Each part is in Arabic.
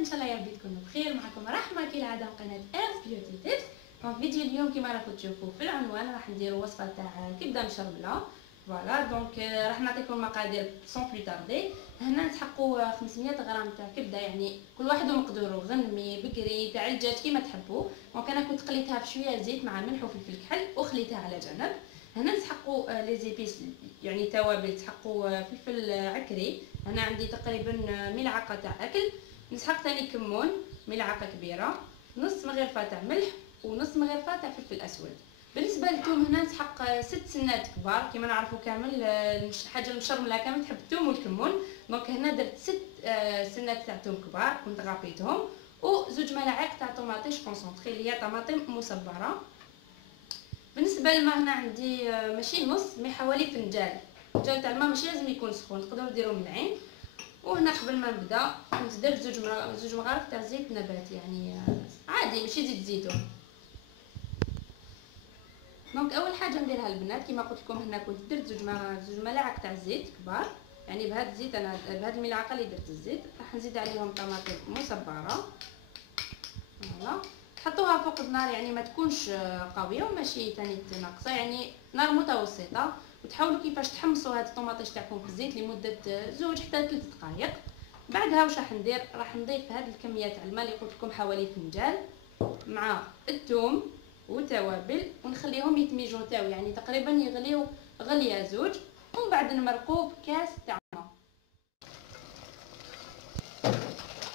ان شاء الله يا ربي تكونوا بخير. معكم رحمه كالعاده من قناه ايرز بيوتي تيبس. دونك فيديو اليوم كما راكم تشوفوا في العنوان راح نديروا وصفه تاع كبده مشربله. فوالا دونك راح نعطيكم المقادير سون بلو تاردي. هنا نسحقوا 500 غرام تاع كبده، يعني كل واحد ومقدوره، غنمي بقري تاع الدجاج كيما تحبوا. دونك انا كنت قليتها بشويه زيت مع ملح وفلفل كحل وخليتها على جنب. هنا نسحقوا لي زيبيس، يعني توابل، تسحقوا فلفل عكري، انا عندي تقريبا ملعقه تاع اكل. نسحق ثاني كمون ملعقه كبيره، نص مغرفه تاع ملح ونص مغرفه تاع فلفل اسود. بالنسبه للثوم هنا نسحق 6 سنات كبار، كما نعرفوا كامل الحاجه المشرمله كامل تحب الثوم والكمون. دونك هنا درت 6 سنات تاع ثوم كبار كنت غابيتهم، وزوج ملاعق تاع طوماطيش كونسونطري اللي هي طماطم مصبره. بالنسبه للماء هنا عندي ماشي نص مي حوالي فنجان تاع الماء، ماشي لازم يكون سخون، تقدروا ديروا من العين. وهنا قبل ما نبدا كنت درت زوج مغارف تاع زيت نباتي، يعني عادي ماشي زيت زيتون. دونك اول حاجه نديرها البنات كما قلت لكم، هنا كنت درت زوج ملاعق تاع الزيت كبار، يعني بهذا الزيت، انا بهذه الملعقه اللي درت الزيت راح نزيد عليهم طماطم مصبره. فوالا تحطوها فوق النار، يعني ما تكونش قويه وماشي ثاني ناقصه، يعني نار متوسطه. وتحاولوا كيفاش تحمصوا هاد الطوماطيش تاعكم في الزيت لمده 2 حتى 3 دقائق. بعدها واش راح ندير؟ راح نضيف هاد الكميه تاع الماء اللي قلت لكم حوالي فنجان مع الثوم وتوابل، ونخليهم يتميجوا تاو، يعني تقريبا يغليو غليه زوج، ومن بعد نمرقوا بكاس تاع ماء.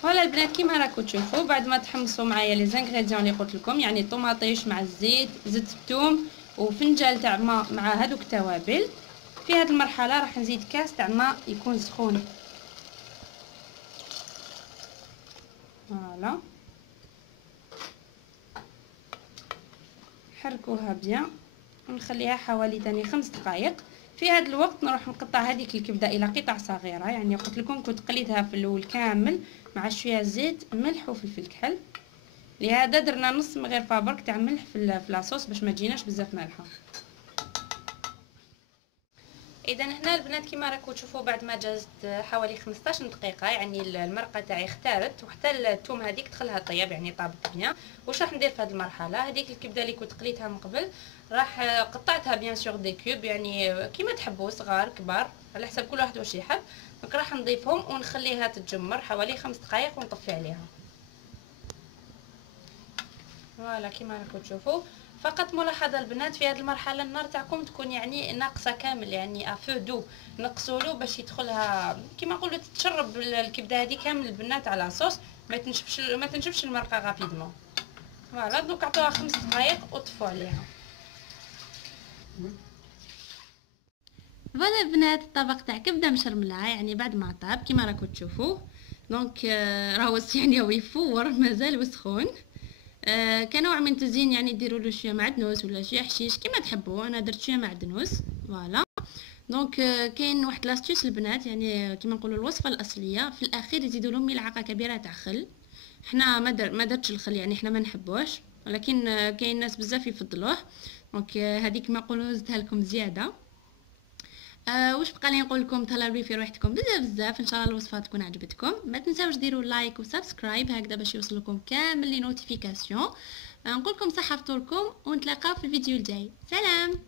فوالا البنات كيما راكم تشوفوا، بعد ما تحمصوا معايا لي زانغريديون اللي قلت لكم، يعني الطوماطيش مع الزيت، زيت الثوم وفنجان تاع ماء مع هذوك التوابل، في هذه المرحله راح نزيد كاس تاع ماء يكون سخون. فوالا حركوها بيان ونخليها حوالي ثاني 5 دقائق. في هذا الوقت نروح نقطع هذيك الكبده الى قطع صغيره، يعني قلت لكم كنت قليتها في الاول كامل مع شويه زيت ملح وفلفل كحل، لهذا درنا نص مغرفه برك تاع ملح في لاصوص باش ما تجيناش بزاف مالحه. اذا هنا البنات كما راكم تشوفوا، بعد ما جازت حوالي 15 دقيقه، يعني المرقه تاعي اختارت، وحتى الثوم هذيك دخلها طيب، يعني طابت بيان. واش راح ندير في هذه المرحله؟ هذيك الكبده اللي كنت قليتها من قبل راح قطعتها بيان سور دي كوب، يعني كيما تحبوا، صغار كبار على حسب كل واحد واش يحب. دونك راح نضيفهم ونخليها تتجمر حوالي 5 دقائق ونطفي عليها. فوالا كيما راكم تشوفوا. فقط ملاحظه البنات، في هذه المرحله النار تاعكم تكون يعني ناقصه كامل، يعني افو دو، نقصوا له باش يدخلها كيما نقولوا تتشرب الكبده هذه كامل البنات على صوص، ما تنشفش المرقه غابيدمون. فوالا دونك عطوها 5 دقائق وطفوا عليها. فوالا البنات الطبق تاع كبده مشرمله، يعني بعد ما طاب كيما راكم تشوفوا. دونك راهو يعني هو يفور مازال وسخون. كنوع من التزيين، يعني ديروا له شويه معدنوس ولا شويه حشيش كما تحبوا، انا درت شويه معدنوس. فوالا دونك كاين واحد لاستيوس البنات، يعني كما نقولوا الوصفه الاصليه في الاخير يزيدوا لهم ملعقه كبيره تاع خل. حنا ما درتش الخل، يعني حنا ما نحبوش، ولكن كاين ناس بزاف يفضلوه. دونك هذيك ما نقولوا زدتها لكم زياده. واش بقى لي نقول لكم؟ تهلاو في روحتكم بزاف ان شاء الله الوصفه تكون عجبتكم. ما تنساوش ديروا لايك وسبسكرايب هكذا باش يوصلكم كامل لي نوتيفيكاسيون. نقول لكم صحه فطوركم ونتلاقاو في الفيديو الجاي. سلام.